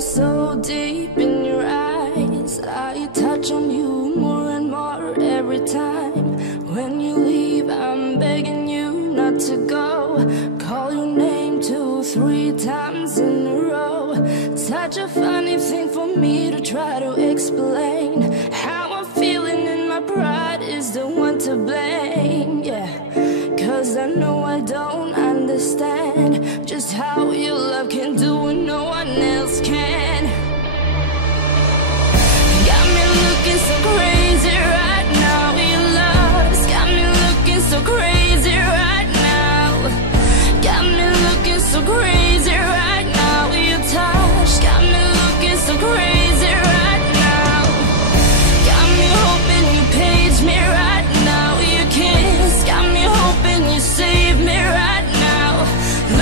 are so deep in your eyes. I touch on you more and more every time. When you leave, I'm begging you not to go. Call your name 2, 3 times in a row. Such a funny thing for me to try to explain. How I'm feeling and my pride is the one to blame. Yeah, 'cause I know I don't understand just how your love can do what no one else can. Got me looking so crazy right now. Your love's got me looking so crazy right now. Got me looking so crazy right now. Your touch got me looking so crazy right now. Got me hoping you page me right now. Your kiss got me hoping you save me right now.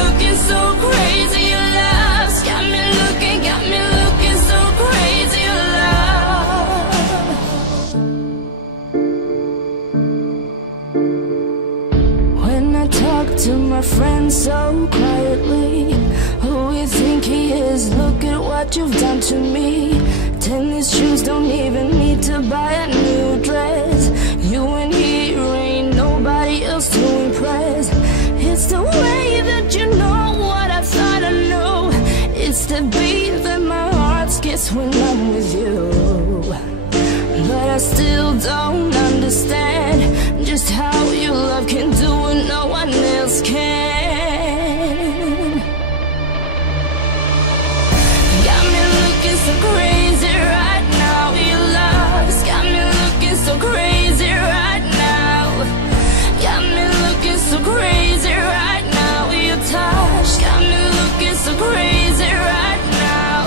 Looking so crazy, your love's got me looking so crazy, your love. When I talk to my friends so quietly, who you think he is? Look at what you've done to me. Tennis shoes, don't even need to buy a new dress. You and here ain't nobody else to impress. It's the way that you know what I thought I knew. It's the beat that my heart skips when I'm with you. But I still don't understand just how your love can do what no one else can. Got me looking so crazy right now. Your love's got me looking so crazy right now. Got me looking so crazy right now. Your touch got me looking so crazy right now.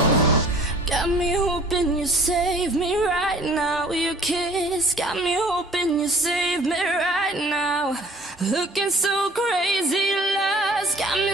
Got me hoping you save me right now. Your kiss got me hoping you save me right now. Looking so crazy, love's got me